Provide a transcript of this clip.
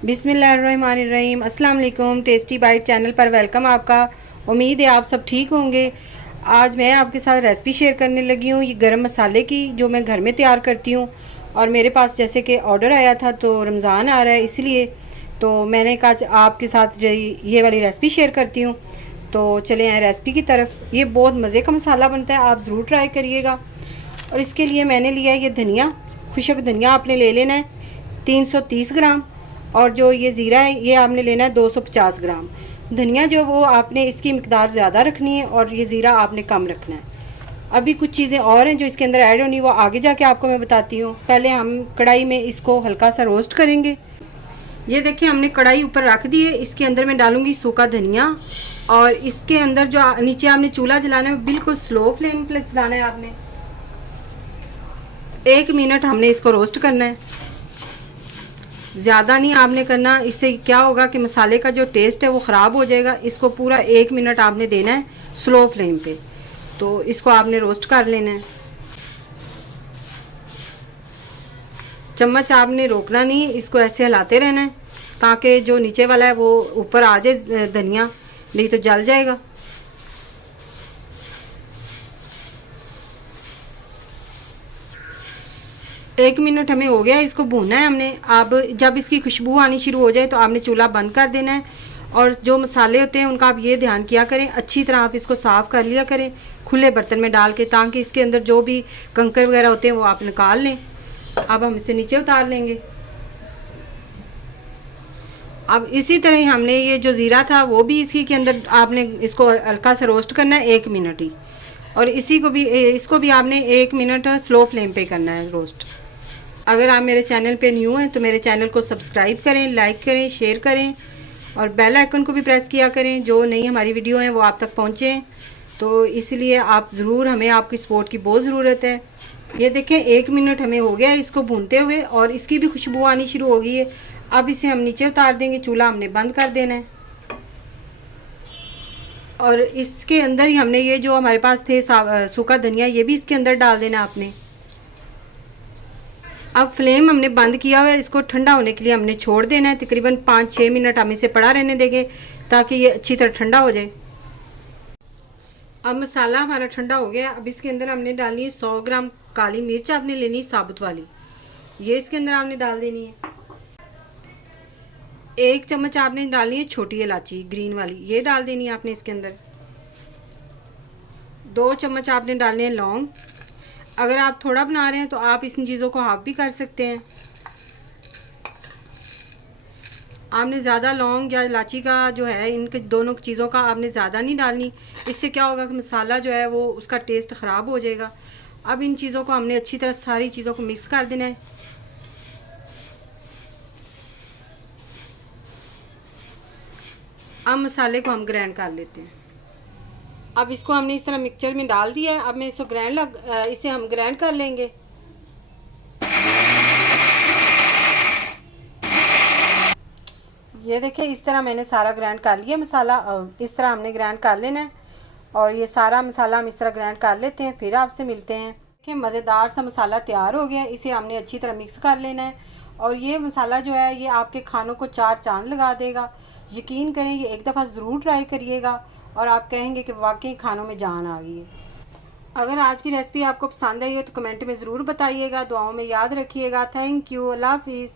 बिस्मिल्लाहिर्रहमानिर्रहीम। अस्सलाम वालेकुम। टेस्टी बाइट चैनल पर वेलकम आपका। उम्मीद है आप सब ठीक होंगे। आज मैं आपके साथ रेसिपी शेयर करने लगी हूँ ये गरम मसाले की, जो मैं घर में तैयार करती हूँ। और मेरे पास जैसे कि ऑर्डर आया था तो रमज़ान आ रहा है, इसलिए तो मैंने कहा आपके साथ ये वाली रेसिपी शेयर करती हूँ। तो चले आए रेसिपी की तरफ। ये बहुत मज़े का मसाला बनता है, आप ज़रूर ट्राई करिएगा। और इसके लिए मैंने लिया है ये धनिया, खुशक धनिया आपने ले लेना है 330 ग्राम। और जो ये ज़ीरा है ये आपने लेना है 250 ग्राम। धनिया जो वो आपने इसकी मिकदार ज़्यादा रखनी है और ये ज़ीरा आपने कम रखना है। अभी कुछ चीज़ें और हैं जो इसके अंदर ऐड होनी, वो आगे जाके आपको मैं बताती हूँ। पहले हम कढ़ाई में इसको हल्का सा रोस्ट करेंगे। ये देखिए हमने कढ़ाई ऊपर रख दी है, इसके अंदर मैं डालूंगी सूखा धनिया। और इसके अंदर जो नीचे आपने चूल्हा जलाना है बिल्कुल स्लो फ्लेम पर जलाना है आपने। 1 मिनट हमने इसको रोस्ट करना है, ज़्यादा नहीं आपने करना। इससे क्या होगा कि मसाले का जो टेस्ट है वो ख़राब हो जाएगा। इसको पूरा 1 मिनट आपने देना है स्लो फ्लेम पे। तो इसको आपने रोस्ट कर लेना है। चम्मच आपने रोकना नहीं, इसको ऐसे हिलाते रहना है ताकि जो नीचे वाला है वो ऊपर आ जाए धनिया, नहीं तो जल जाएगा। एक मिनट हमें हो गया, इसको भूनना है हमने। अब जब इसकी खुशबू आनी शुरू हो जाए तो आपने चूल्हा बंद कर देना है। और जो मसाले होते हैं उनका आप ये ध्यान किया करें, अच्छी तरह आप इसको साफ़ कर लिया करें खुले बर्तन में डाल के, ताकि इसके अंदर जो भी कंकर वगैरह होते हैं वो आप निकाल लें। अब हम इसे नीचे उतार लेंगे। अब इसी तरह ही हमने ये जो ज़ीरा था वो भी इसी के अंदर आपने इसको हल्का सा रोस्ट करना है 1 मिनट ही। और इसको भी आपने 1 मिनट स्लो फ्लेम पे करना है रोस्ट। अगर आप मेरे चैनल पे न्यू हैं तो मेरे चैनल को सब्सक्राइब करें, लाइक करें, शेयर करें और बेल आइकन को भी प्रेस किया करें, जो नई हमारी वीडियो हैं वो आप तक पहुँचें। तो इसलिए आप ज़रूर, हमें आपकी सपोर्ट की बहुत ज़रूरत है। ये देखें 1 मिनट हमें हो गया इसको भूनते हुए और इसकी भी खुशबू आनी शुरू हो गई है। अब इसे हम नीचे उतार देंगे, चूल्हा हमने बंद कर देना है। और इसके अंदर ही हमने ये जो हमारे पास थे सूखा धनिया, ये भी इसके अंदर डाल देना आपने। अब फ्लेम हमने बंद किया हुआ है, इसको ठंडा होने के लिए हमने छोड़ देना है। तकरीबन 5-6 मिनट हम इसे पड़ा रहने देंगे ताकि ये अच्छी तरह ठंडा हो जाए। अब मसाला हमारा ठंडा हो गया। अब इसके अंदर हमने डालनी है 100 ग्राम काली मिर्च, आपने लेनी साबुत वाली, ये इसके अंदर आपने डाल देनी है। 1 चम्मच आपने डालनी है छोटी इलायची ग्रीन वाली, ये डाल देनी है आपने इसके अंदर। 2 चम्मच आपने डालने हैं लौंग। अगर आप थोड़ा बना रहे हैं तो आप इन चीज़ों को हाफ भी कर सकते हैं। आपने ज़्यादा लौंग या इलायची का जो है, इनके दोनों चीज़ों का आपने ज़्यादा नहीं डालनी। इससे क्या होगा कि मसाला जो है वो उसका टेस्ट ख़राब हो जाएगा। अब इन चीज़ों को हमने अच्छी तरह सारी चीज़ों को मिक्स कर देना है। अब मसाले को हम ग्राइंड कर लेते हैं। अब इसको हमने इस तरह मिक्सचर में डाल दिया है। अब मैं इसको इसे हम ग्राइंड कर लेंगे। ये देखिए इस तरह मैंने सारा ग्राइंड कर लिया मसाला। इस तरह हमने ग्राइंड कर लेना है और ये सारा मसाला हम इस तरह ग्राइंड कर लेते हैं, फिर आपसे मिलते हैं। देखिए मज़ेदार सा मसाला तैयार हो गया है, इसे हमने अच्छी तरह मिक्स कर लेना है। और ये मसाला जो है ये आपके खानों को 4 चांद लगा देगा। यकीन करें, ये एक दफ़ा ज़रूर ट्राई करिएगा और आप कहेंगे कि वाकई खानों में जान आ गई है। अगर आज की रेसिपी आपको पसंद आई हो तो कमेंट में ज़रूर बताइएगा। दुआओं में याद रखिएगा। Thank you. अल्लाह हाफिज़।